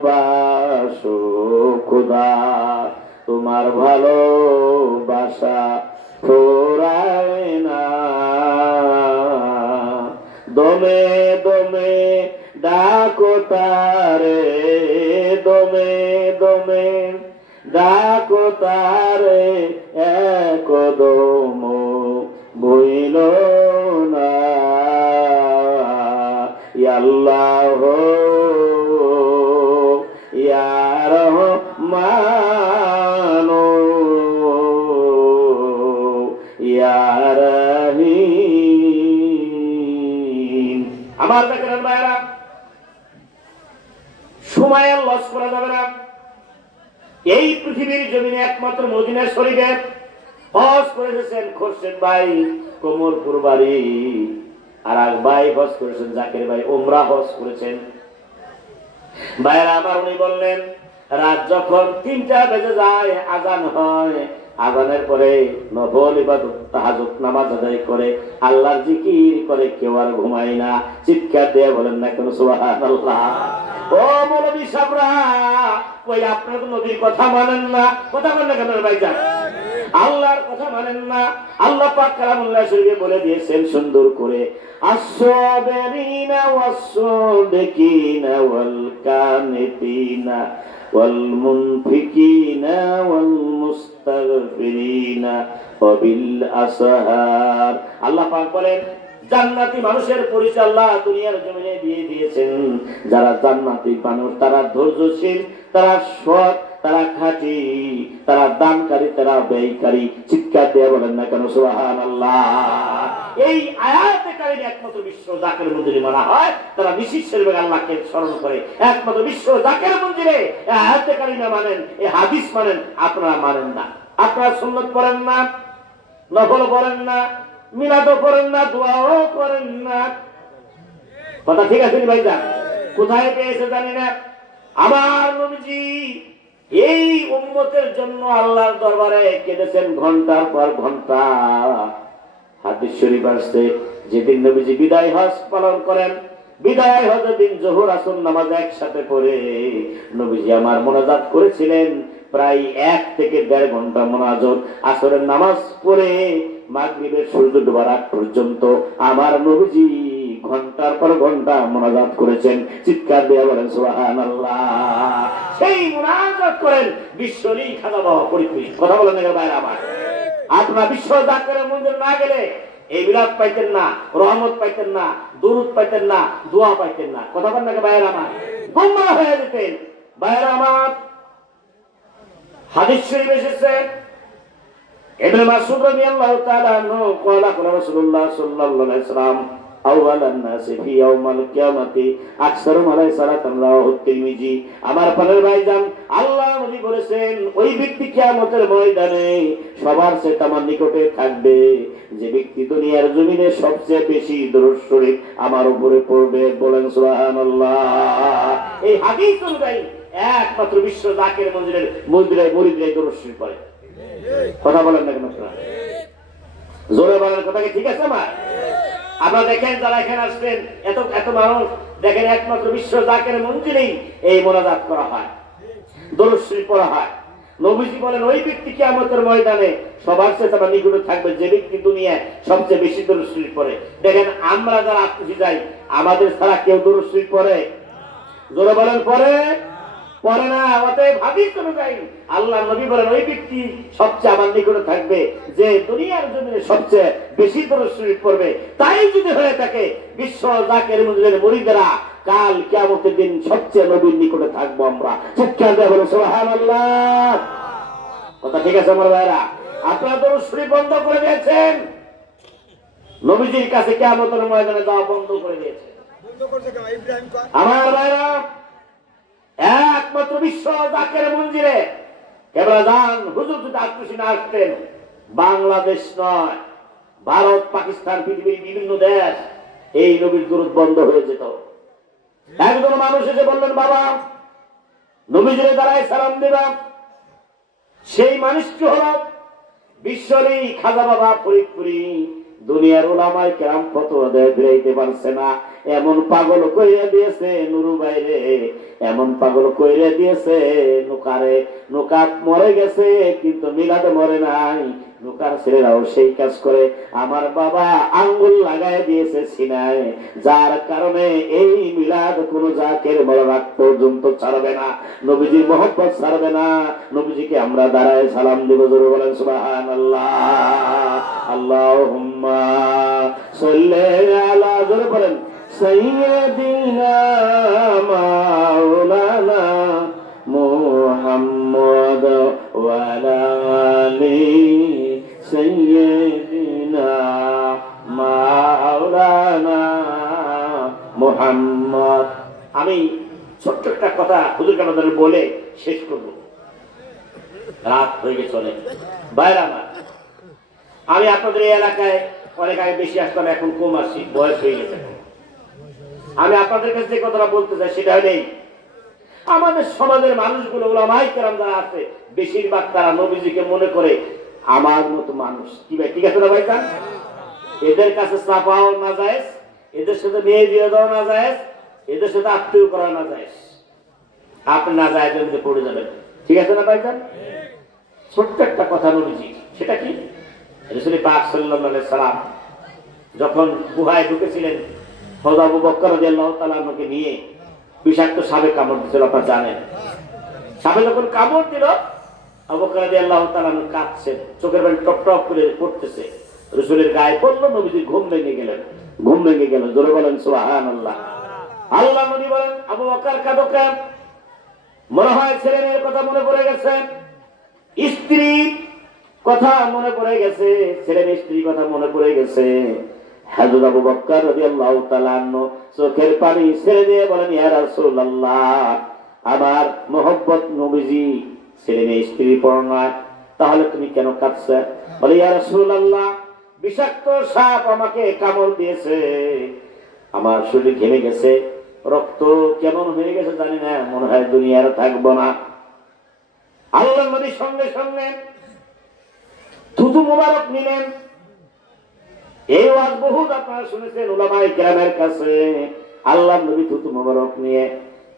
বাসো খুদা, তোমার ভালোবাসা ফোরায় না। দমে দমে ডাকো তারে, দমে দমে ডাকো তারে একদম বইল আমার দেখেন ভাইরা সময় লস করা যাবে না। এই পৃথিবীর জমিনে একমাত্র মদিনা শরীফে হজ করে এসেছেন খোরশেদ ভাই কোমরপুর বাড়ি আর এক ভাই হজ করেছেন জাকের ভাই ওমরা হজ করেছেন। ভাইরা আমার উনি বললেন, রাত যখন তিনটা বেজে যায়, আজান হয় আজানের পরে নফল ইবাদত নামাজ আদায় করে, আল্লাহর জিকির করে, কেউ আর ঘুমায় না। চিৎকার দিয়ে বলেন না কেন ও মৌলবী সাবরা ওই আপনারা নবীর কথা মানেন না। কথা বলেন কেন ভাইজান? আল্লাহর কথা মানেন না। আল্লাহ পাক কালামুল্লাহ শরীফে বলে দিয়েছেন সুন্দর করে, আসসাবিরিনা ওয়াসসাদিকিনা ওয়াল কানিতিনা ওয়া বিল আসহার আল্লাহ পাক বলেন, জান্নাতি মানুষের পরিচয় আল্লাহ দুনিয়ার জমিনে দিয়ে দিয়েছেন। যারা জান্নাতি মানুষ, তারা ধৈর্যশীল, তারা সৎ, তারা খাঁটি, তারা দানকারী, তারা ব্যয়কারী। চিৎকার দিয়ে বলেন না কেন? সুহান আল্লাহ এই আয়াতে কারণে একমাত্র বিশ্ব জাকের মন্দিরে মানা হয়, তারা বিশিষ্টের বেগে আল্লাহকে স্মরণ করে। একমাত্র বিশ্ব জাকের মন্দিরে আয়াতে কারিনা মানেন, এই হাদিস মানেন, আপনারা মানেন না। আপনারা সুন্নত করেন না, নফল করেন না, মিলাদও করেন না, দোয়াও করেন না। কথা ঠিক আছে নি ভাইজান কোথায় পেয়েছে জানি না। আমার নবীজি এই উম্মতের জন্য আল্লাহর দরবারে কেঁদেছেন ঘণ্টার পর ঘণ্টা। হাদিস শরীফ আসছে, যেদিন নবীজি বিদায় হজ পালন করেন, বিদায় হজের দিন জোহর আসন নামাজ একসাথে পড়ে। নবীজি আমার মোনাজাত করেছিলেন প্রায় এক থেকে দেড় ঘণ্টা মোনাজত আসরের নামাজ পড়ে মাগরিবের সূর্য ডোবার আগ পর্যন্ত আমার নবীজি ঘণ্টার পর ঘণ্টা মোনাজাত করেছেন। চিৎকার দিয়ে বলেন, সুবহানাল্লাহ। সেই মোনাজাত করেন বিশ্বরী খাজা বাবা পরিপূর্ণ কথা বলেন বাইরে আমার? আত্মবিশ্বাস দান করে মঞ্জুর না গেলে এই মিলাদ পাইতেন না, রহমত পাইতেন না, দুরুদ পাইতেন না, দোয়া পাইতেন না। কথা বল নাকি বাইরে আমার? গুম্মা হয়ে যেতেন। বাইরে আমার, হাদিস শরীফ এসেছে, ইবনে মাসউদ রাদিয়াল্লাহু তাআলা আনহু কোলা কোলা রাসূলুল্লাহ সাল্লাল্লাহু আলাইহি ওয়াসাল্লাম صلى الله عليه وسلم أول الناس في يوم القيامة أكثر عليه صلاة الله الترمذي আমার পানের ভাইজান আল্লাহ নবী বলেছেন ওই ব্যক্তি কিয়ামতের ময়দানে সবার চেয়ে আমার নিকটে থাকবে যে ব্যক্তি দুনিয়ার জমিনে সবচেয়ে বেশি দরুদ শরীফ আমার উপরে পড়বে বলেন সুবহানাল্লাহ এই হাদিস অনুযায়ী একমাত্র বিশ্ব জাকের মন্দিরের মন্দিরে মরিদরে দরুদ শরীফ পড়ে কথা বলেন না কেন আপনারা? জোরে বলার কথা কি ঠিক আছে আমার আপনারা দেখেন যারা এখানে আসবেন এত এত মানুষ, দেখেন একমাত্র বিশ্ব জাকের মন্দিরেই এই মোনাজাত করা হয় দরশ্রী পড়া হয়। নবীজি বলেন, ওই ব্যক্তি কি আমাদের ময়দানে সবার সাথে আমার নিকটে থাকবে, যে ব্যক্তি দুনিয়ায় সবচেয়ে বেশি দরশ্রী পড়ে। দেখেন, আমরা যারা আত্মীয় যাই আমাদের ছাড়া কেউ দরশ্রী পড়ে? জোরে বলেন পরে পরে না অতএব হাদিস অনুযায়ী আল্লাহ নবী বলেন ওই ব্যক্তি সবচেয়ে আমার নিকটে থাকবে যে দুনিয়ার জন্য সবচেয়ে বেশি দরশ্রী পড়বে। তাই যদি হয়ে থাকে বিশ্ব জাকের মন্দিরের মরিদেরা কাল কিয়ামতের দিন সবচেয়ে নবীর নিকটে থাকব আমরা। চিৎকার দেওয়া বলে সুবহানাল্লাহ। কথা ঠিক আছে আমার ভাইরা? আপনারা দরশ্রী বন্ধ করে দিয়েছেন? নবীজির কাছে কিয়ামতের ময়দানে যাওয়া বন্ধ করে দিয়েছেন। আমার ভাইরা একমাত্র বিশ্ব জাকের এবার যান হুজুর যদি আত্মসী না আসতেন, বাংলাদেশ নয়, ভারত, পাকিস্তান, পৃথিবীর বিভিন্ন দেশ এই নবীর দূরত বন্ধ হয়ে যেত। একজন মানুষ এসে বললেন, বাবা, নবীজিরে দ্বারাই সালাম দিলাম সেই মানুষটি হল বিশ্বরী খাজা বাবা ফরিদপুরি। দুনিয়ার ওলামায় কেরাম কত দেয় ফিরাইতে পারছে না। এমন পাগল কইরা দিয়েছে নুরু বাইরে এমন পাগল কইরা দিয়েছে নৌকারে। নৌকা মরে গেছে, কিন্তু মিলাদে মরে নাই। নৌকার ছেলেরাও সেই কাজ করে। আমার বাবা আঙ্গুল লাগায় দিয়েছে সিনায়। যার কারণে এই মিলাদ কোন জাকের মরা রাত পর্যন্ত ছাড়বে না। নবীজির মোহব্বত ছাড়বে না। নবীজিকে আমরা দাঁড়ায় সালাম দিব, জোরে বলেন সুবাহান আল্লাহ আল্লাহুম্মা সাল্লি আলা, জোরে বলেন। মাওলানা মুহাম্মদ ওয়া আলা আলি সাইয়্যিদিনা মাওলানা মুহাম্মদ আমি ছোট্ট একটা কথা হুজুর কামাদের বলে শেষ করব? রাত হয়ে গেছে অনেক। বাইরে আমার। আমি আপনাদের এই এলাকায় অনেক আগে বেশি আসতাম, এখন কম আসছি বয়স হয়ে গেছে। আমি আপনাদের কাছে যে কথাটা বলতে চাই, সেটা নেই আমাদের সমাজের মানুষগুলো ওলামাই কেরাম যারা আছে, বেশিরভাগ তারা নবীজিকে মনে করে, আমার মতো মানুষ। কি ভাই, ঠিক আছে না ভাই খান? এদের কাছে চাপাও না যায় এদের সাথে মেয়ে বিয়ে দেওয়া না যায় এদের সাথে আত্মীয় করা না যায় আপনি না যায় পড়ে যাবেন। ঠিক আছে না ভাইজান ছোট্ট একটা কথা নবীজি, সেটা কি? রসুল পাক সাল্লাম যখন গুহায় ঢুকেছিলেন রাদিয়াল্লাহু তাআলা আমাকে নিয়ে বিষাক্ত সাপে কামড় দিয়েছিল, আপনারা জানেন। সাপে যখন কামড় দিল চোখের টপ টপ করে পড়তেছে। গায়ে ঘুম আল্লাহ আবু মনে হয় ছেলে মেয়ের কথা মনে পড়ে গেছে। স্ত্রী কথা মনে পড়ে গেছে ছেলের স্ত্রীর কথা মনে পড়ে গেছে। হাজুর আবু বক্কর তাআলা আনহু চোখের পানি ছেড়ে দিয়ে বলেন আমার মোহব্বত নবীজি স্ত্রী তাহলে তুমি কেন কাঁদছো? বলে বিষাক্ত সাপ আমাকে কামড় দিয়েছে, আমার শরীর ঘেমে গেছে, রক্ত কেমন হয়ে গেছে জানি না, মনে হয় দুনিয়ার থাকব না। আল্লাহ নবী সঙ্গে সঙ্গে থুতু মোবারক নিলেন। এই বহুত আপনারা শুনেছেন ওলামাই গ্রামের কাছে। আল্লাহ নবী থুতু মোবারক নিয়ে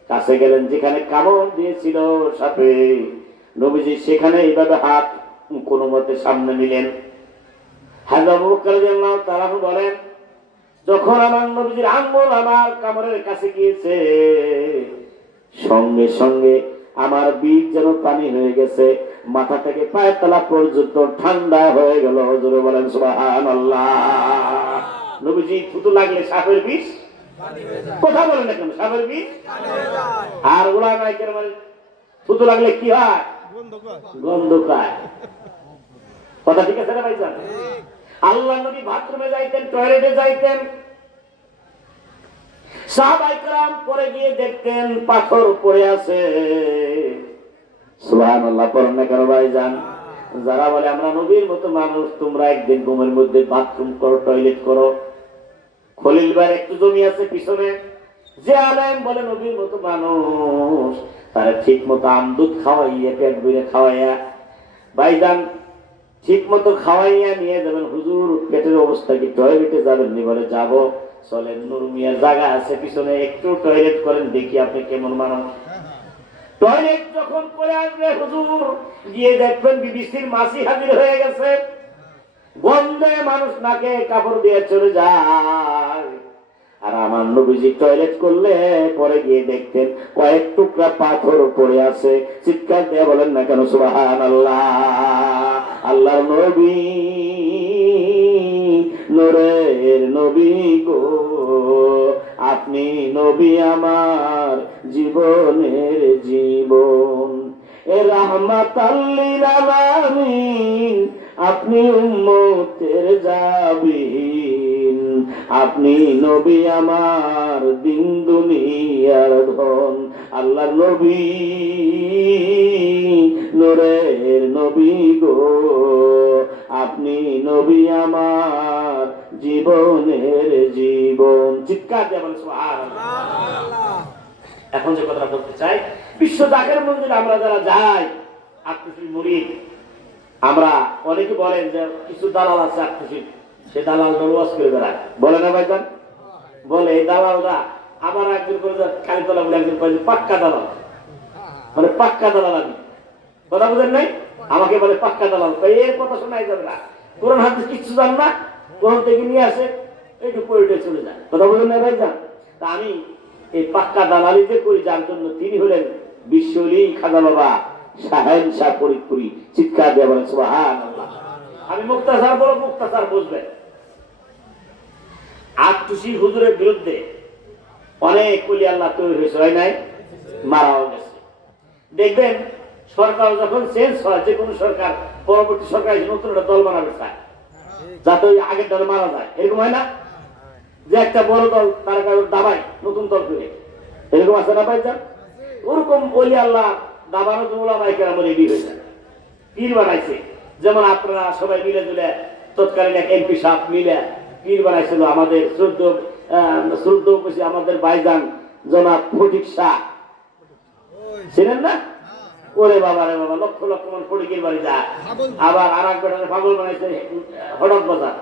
কাছে গেলেন, যেখানে কামড় দিয়েছিল সাপে। নবীজি সেখানে এইভাবে হাত কোনো মতে সামনে নিলেন। হাজার তারা বলেন, যখন আমার নবীজির আঙ্গুল আমার কামড়ের কাছে গিয়েছে, সঙ্গে সঙ্গে আমার বীজ যেন পানি হয়ে গেছে মাথা থেকে পায়ের তলা পর্যন্ত ঠান্ডা হয়ে গেল। জোরে বলেন সুবাহান নবীজি, থুতু লাগলে সাপের বিষ কথা বলেন এখন সাপের বিষ আর ওলা নাইকের মানে থুতু লাগলে কি হয়? গন্ধ পায় কথা ঠিক আছে না ভাই আল্লাহ নবী বাথরুমে যাইতেন, টয়লেটে যাইতেন। সাহাবাইকরাম পরে গিয়ে দেখতেন পাথর পড়ে আছে। সুবহানাল্লাহ, পড়েন না কেন ভাইজান? যারা বলে, আমরা নবীর মতো মানুষ, তোমরা একদিন ঘুমের মধ্যে বাথরুম করো টয়লেট করো। খলিল ভাই একটু জমি আছে পিছনে। যে আলেম বলে, নবীর মতো মানুষ। তারা ঠিক মতো আমদুধ খাওয়াইয়া, পেট ভরে খাওয়াইয়া, ভাইজান ঠিক মতো খাওয়াইয়া নিয়ে যাবেন। হুজুর, পেটের অবস্থা কি টয়লেটে যাবেন নি বলে যাব। চলেন নুর মিয়ার জায়গা আছে পিছনে, একটু টয়লেট করেন, দেখি আপনি কেমন মানুষ। টয়লেট যখন করে আসবে হুজুর, গিয়ে দেখবেন বিবিসির মাসি হাজির হয়ে গেছে। গন্ধে মানুষ নাকে কাপড় দিয়ে চলে যায়। আর আমার নবীজি টয়লেট করলে পরে গিয়ে দেখতেন কয়েক টুকরা পাথর পড়ে আছে। চিৎকার দিয়ে বলেন না কেন সুবাহান আল্লাহ আল্লাহর নবী, নূরের নবী গো। আপনি নবী আমার জীবনের জীবন। এ রহমত আপনি উম্মতের যাবিন আপনি নবী আমার দিন, দুনিয়ার ধন। আল্লাহ নবী, নূরের নবী গো। আপনি নবী আমার জীবনের জীবন। চিৎকার দিয়ে সুবহানাল্লাহ। এখন যে কথা বলতে চাই বিশ্ব জাগের মন্দিরে আমরা যারা যাই আত্মশীল মুরিদ আমরা অনেকে বলেন যে কিছু দালাল আছে আত্মশীল সে দালাল ওয়াজ করে বেড়ায়। বলে না ভাইজান? বলে এই দালালরা আবার একজন করে কালীতলা বলে একজন যে পাক্কা দালাল। মানে পাক্কা দালাল আমি। কথা বুঝেন নাই? আমাকে বলে পাক্কা দালাল। এর কথা শোনাই যাবে না। কোরআন হাদিস কিচ্ছু জান না? কোরআন থেকে নিয়ে আসে, একটু পরিটে চলে যায়। কথা বুঝেন না ভাইজান তা আমি এই পাক্কা দালালি যে করি, যার জন্য তিনি হলেন বিশ্বলি খাজা বাবা সাহেব শাহ ফরিদপুরি। চিৎকার দিয়ে বলেন সুবহান আমি মুক্তাচার বলো মুক্তাচার বুঝবেন আটটুসি হুজুরের বিরুদ্ধে অনেক কুলি আল্লাহ তৈরি হয়েছে, হয় নাই? মারাও গেছে। দেখবেন সরকার যখন চেঞ্জ হয়, যে কোনো সরকার, পরবর্তী সরকার নতুন একটা দল বানাবে চায় যাতে ওই আগের দল মারা যায়। এরকম হয় না? যে একটা বড় দল, তার কারোর দাবাই নতুন দল করে এরকম আছে না ভাইজান? ওরকম বলি আল্লাহ দাবানো তো ওলা বাইকের আমার রেডি হয়ে যায়। পীর বানাইছে। যেমন আপনারা সবাই মিলে জুলে, তৎকালীন এক এমপি সাহেব মিলে পীর বানাইছিল আমাদের শ্রদ্ধ শ্রদ্ধ উপসি আমাদের বাইজান জনাব ফটিক শাহ। ছিলেন না? ওরে বাবা রে বাবা লক্ষ লক্ষ মানুষ ফটিকের বাড়ি যায়। আবার আর এক বেটারে পাগল বানাইছে হঠাৎ বাজার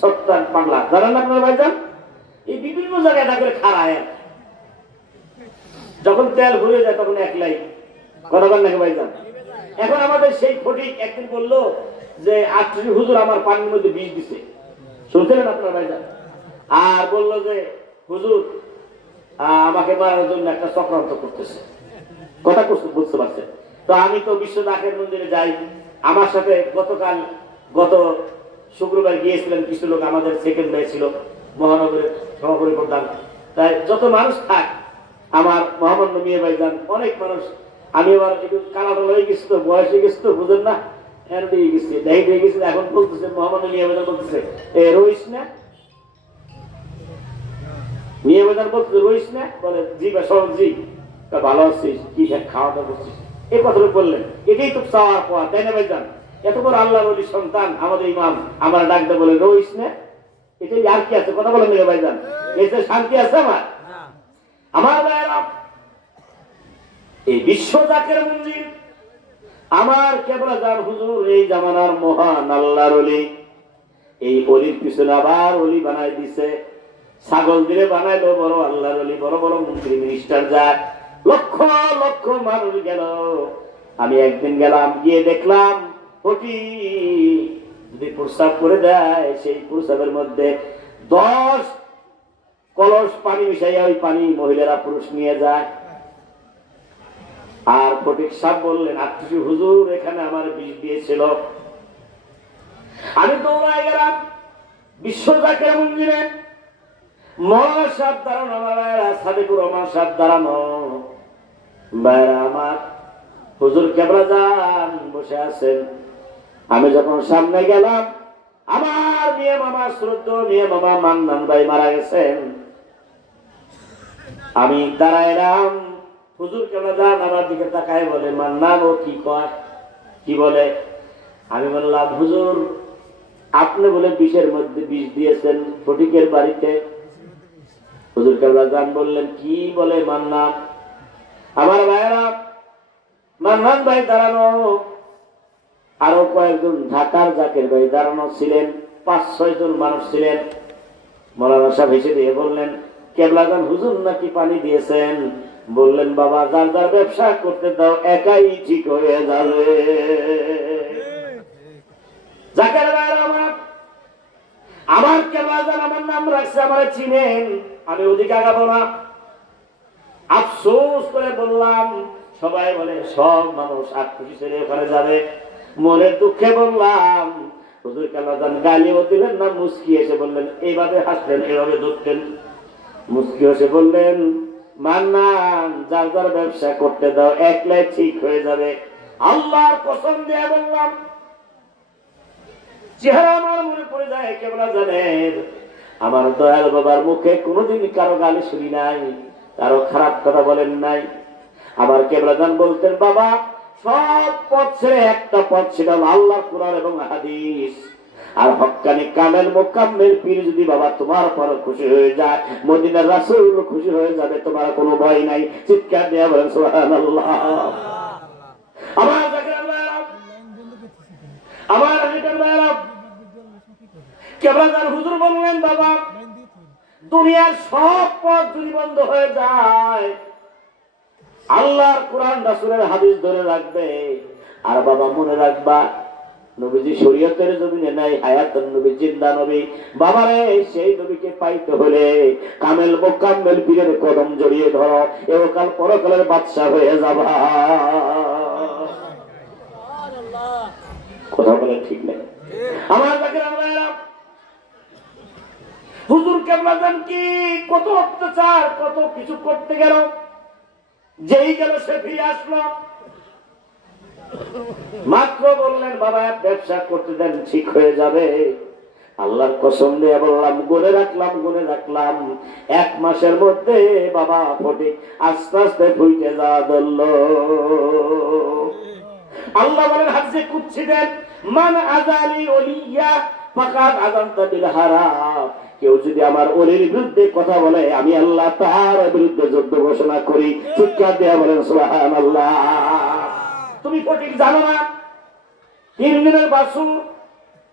সত্তর পাগলা জানেন না আপনার ভাইজান? এই বিভিন্ন জায়গায় করে খাড়ায় যখন তেল ঘুরে যায় তখন একলাই কথা বল নাকি ভাইজান? এখন আমাদের সেই ফটিক একদিন বলল যে আটত্রিশ হুজুর আমার পানির মধ্যে বিষ দিছে। শুনছিলেন আপনার ভাইজান? আর বলল যে হুজুর আমাকে মারার জন্য একটা চক্রান্ত করতেছে। কথা বুঝতে পারছেন? তো আমি তো বিশ্বনাথের মন্দিরে যাই। আমার সাথে গতকাল, গত শুক্রবার গিয়েছিলেন কিছু লোক, আমাদের সেকেন্ড ভাই ছিল, মহানগরের সভাপতি প্রধান তাই যত মানুষ থাক, আমার মোহাম্মদ নমিয়া ভাই যান, অনেক মানুষ। আমি এবার একটু কালাটা হয়ে গেছি তো, বয়স হয়ে গেছি তো, বুঝেন না? এর দিয়ে গেছি দিয়ে গেছি, এখন বলতেছে মোহাম্মদ নমিয়া ভাই বলতেছে, এ, রইস না? নিয়ে বেদার বলতে রইস না? বলে, জি বা সব জি। তা ভালো আছিস, কি খাওয়া দাওয়া করছিস? এই কথাটা বললেন। এটাই তো চাওয়ার পাওয়া তাই না ভাইজান? এত বড় আল্লাহ বলি সন্তান আমাদের ইমাম আমার ডাকতে বলে রইস না। এটাই আর কি আছে? কথা বলেন না ভাইজান? এতে শান্তি আছে আমার? আমার এই বিশ্ব জাকের মন্দির আমার কেবল জান হুজুর এই জামানার মহান আল্লাহর অলি এই অলির পিছনে আবার অলি বানাই দিছে। ছাগল দিলে বানাইলো বড় আল্লাহর অলি বড় বড় মন্ত্রী মিনিস্টার যায়। লক্ষ লক্ষ মানুষ গেল। আমি একদিন গেলাম, গিয়ে দেখলাম ফটি যদি প্রস্তাব করে দেয়, সেই প্রস্তাবের মধ্যে দশ কলস পানি মিশাইয়া ওই পানি মহিলারা, পুরুষ নিয়ে যায়। আর ফটিক সাহেব বললেন, আত্মীয় হুজুর, এখানে আমার বিষ দিয়েছিল। আমি দৌড়াই গেলাম। বিশ্ব জাকের মন্দিরে মহান সাহেব দাঁড়ানো আমার সাদিকুর রহমান সাহেব দাঁড়ানো। বাইরা আমার, হুজুর কেবলা যান, বসে আছেন। আমি যখন সামনে গেলাম, আমার মেয়ে মামা, শ্রদ্ধ মেয়ে মামা, মান্নান ভাই মারা গেছেন। আমি দাঁড়াইলাম হুজুর কেবলা যান, আমার দিকে তাকায় বলে, মান্নান, ও কি কয়? কি বলে? আমি বললাম, হুজুর, আপনি বলে বিষের মধ্যে বিষ দিয়েছেন, ফটিকের বাড়িতে। হুজুর কেবলা যান বললেন, কি বলে মান্নান? আমার ভাইয়েরা, মান্নান ভাই দাঁড়ানো, আরও কয়েকজন ঢাকার জাকের ভাই দাঁড়ানো ছিলেন, পাঁচ, ছয় জন মানুষ ছিলেন। মৌলানা সাহেব হেসে দিয়ে বললেন কেবলাগান হুজুর নাকি পানি দিয়েছেন? বললেন, বাবা, যার যার ব্যবসা করতে দাও, একাই ঠিক হয়ে যাবে। জাকের ভাইয়েরা, আমার আমার কেবলাগান আমার নাম রাখছে, আমার চিনেন। আমি ওদিকে আগাবো না। আফসোস করে বললাম, সবাই বলে, সব মানুষ আত্মীয় ছেড়ে ওখানে যাবে। মনের দুঃখে বললাম, হুজুর কালাদান গালিও দিলেন না মুস্কি এসে বললেন এইভাবে হাসলেন, এভাবে ধরতেন। মুস্কি এসে বললেন, মান্নান, যার যার ব্যবসা করতে দাও, একলাই ঠিক হয়ে যাবে। আল্লাহর কসম দিয়ে বললাম, চেহারা আমার মনে পড়ে যায়, কেবলা জানেন আমার দয়াল বাবার মুখে কোনোদিন কারও গালি শুনি নাই। কারও খারাপ কথা বলেন নাই। আবার কেবলাদান বলতেন বাবা, সব পথ ছেড়ে একটা পথ ছিল আল্লাহ কোরআন এবং হাদিস। আর হক্কানি কামেল মোকাম্মেল পীর যদি বাবা তোমার পর খুশি হয়ে যায়, মদিনার রাসূল খুশি হয়ে যাবে, তোমার কোনো ভয় নাই। চিৎকার দেয়া বলেন, সুবহানাল্লাহ। আমার আমার হুজুর বললেন, বাবা দুনিয়ার সব পথ যদি বন্ধ হয়ে যায় আল্লাহর কোরআন রাসূলের হাদিস ধরে রাখবে। আর বাবা মনে রাখবা নবীজি শরীয়তের জমিনে নাই হায়াতুন নবী জিন্দা নবী। বাবারে সেই নবীকে পাইতে হলে কামেল মোকাম্মেল পীরের কদম জড়িয়ে ধরো এওকাল পরকালের বাদশা হয়ে যাবা। কথা বলে ঠিক নেই? আমার কাছে হুজুর কেমন কি, কত অত্যাচার, কত কিছু করতে গেল? যেই গেল সে ফিরে আসলো। মাত্র বললেন, বাবা, ব্যবসা করতে দেন, ঠিক হয়ে যাবে। আল্লাহর কসম দিয়ে বললাম গুনে রাখলাম গুনে রাখলাম। এক মাসের মধ্যে বাবা ফটিক আস্তে আস্তে ফুইতে যা ধরল। আল্লাহ বলেন হাজে কুচ্ছি দেন। মান আজালি ওলিয়া ফাকাত আজান্ত বিল হারাম। কেউ যদি আমার অলির বিরুদ্ধে কথা বলে, আমি আল্লাহ তাহার বিরুদ্ধে যুদ্ধ ঘোষণা করি, শিক্ষা দেয়া বলেন সোহান আল্লাহ তুমি ফটিক জানো না। তিন দিনের বাসু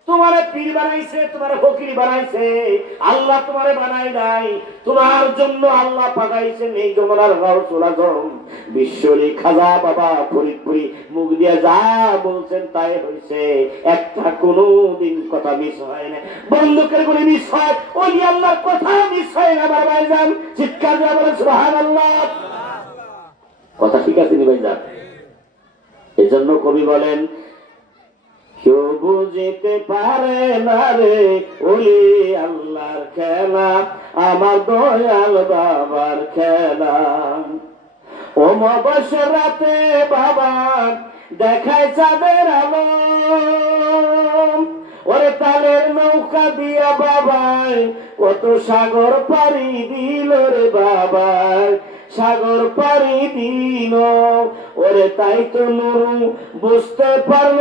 তোমারে পীর বানাইছে তোমার ফকির বানাইছে আল্লাহ তোমারে বানাই নাই। তোমার জন্য আল্লাহ পাঠাইছেন এই জমানার গাউসুল আজম বিশ্বলি খাজা বাবা ফরিদপুরি মুখ দিয়ে যা বলছেন তাই হইছে একটা কোনো দিন কথা মিস হয় না। বন্ধুকের করে মিস হয় ওই আল্লাহর কথা মিস হয় না বাবা যান। চিৎকার দেওয়া বলেন সুবহানাল্লাহ। কথা ঠিক আছে নি ভাইজান এজন্য কবি বলেন কেউ বুঝিতে পারে না রে ওলি আল্লাহর খেলা, আমার দয়াল বাবার খেলা। অমাবস্য রাতে বাবা, দেখায় চাঁদের আলো। ওরে তালের নৌকা দিয়া বাবাই কত সাগর পারি দিল রে বাবাই সাগর পারি দিল। ওরে তাই তো নুরু বুঝতে পারল।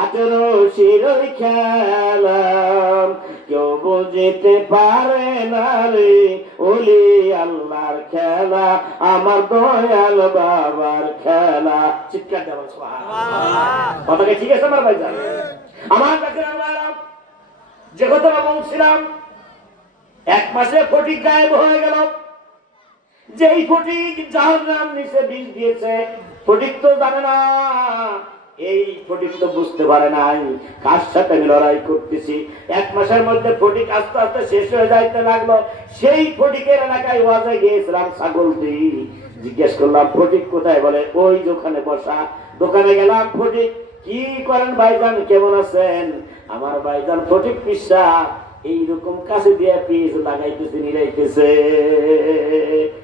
আঠেরো শিরোই খেলাম কেউ বুঝিতে পারে না রে, ওলি আল্লাহর খেলা, আমার দয়াল বাবার খেলা। চিৎকার দেওয়া কথাটা ঠিক আছে আমার ভাই আমার কাছে যে বলছিলাম, এক মাসে ফটিক গায়েব হয়ে গেল। যেই ফটিক যার নাম নিচে বিষ দিয়েছে, ফটিক তো জানে না। এই ফটিক তো বুঝতে পারে নাই, কার সাথে আমি লড়াই করতেছি? এক মাসের মধ্যে ফটিক আস্তে আস্তে শেষ হয়ে যাইতে লাগল। সেই ফটিকের এলাকায় ওয়াজে গিয়েছিলাম, ছাগল দিই। জিজ্ঞেস করলাম, ফটিক কোথায়? বলে, ওই দোকানে বসা। দোকানে গেলাম, ফটিক, কি করেন ভাইজান? কেমন আছেন? আমার ভাইজান, ফটিক পিসা এইরকম কাছে দিয়ে পিস লাগাইতেছে, নিরাইতেছে।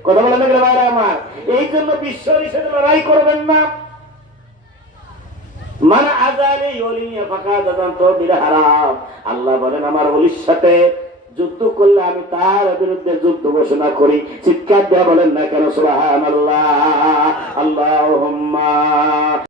কথা বলেন ভাইরা আমার? এই জন্য বিশ্বর সাথে লড়াই করবেন না। মানে আজালি অলিয়া ফাঁকা দাদান তো হারাম। আল্লাহ বলেন, আমার অলির সাথে যুদ্ধ করলে আমি তার বিরুদ্ধে যুদ্ধ ঘোষণা করি। চিৎকার দেওয়া বলেন না কেন সুবাহ আল্লাহ আল্লাহ